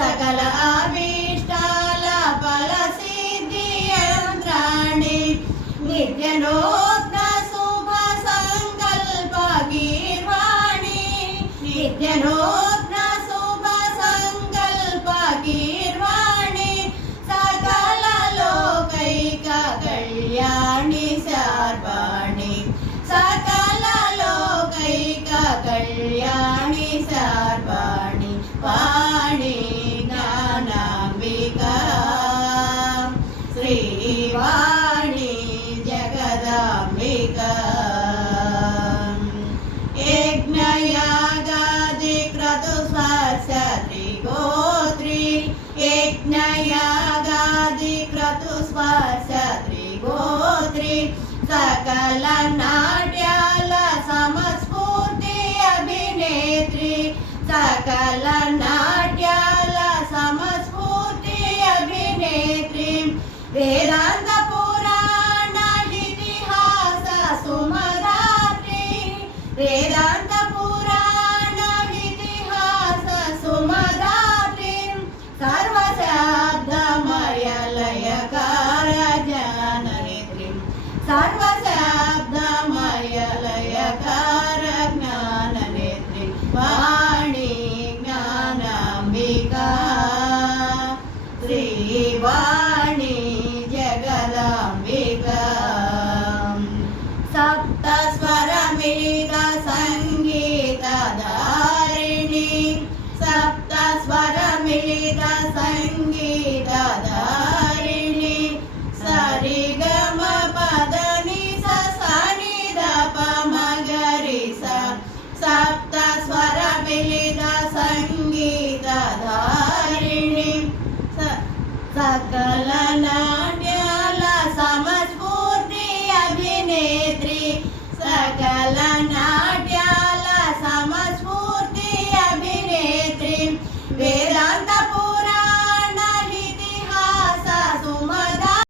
सकल अभीष्टाल फल सिद्धि यंत्राणि नित्यनूतन शुभ संकल्प गीर्वाणी नित्यनूतन शुभ संकल्प गीर्वाणी सकल लोकैक कल्याणी सर्वाणि सकल लोकैक कल्याणी सर्वाणि वाणी ज्ञानाम्बिका श्रीवाणी जगदाम्बिका यज्ञयागादि क्रतुस्पर्शत्रिगोत्री यज्ञयागादि क्रतुस्पर्शत्रिगोत्री सकल नाट्याल समस्फूर्ति अभिनेत्री सकल नाट्याल समस्फूर्ति अभिनेत्री वेदांत पुराण इतिहास सुमरात्री वेदांत पुराण इतिहास सुमरात्री सर्वशब्दमय लयकार जननेत्री सर्व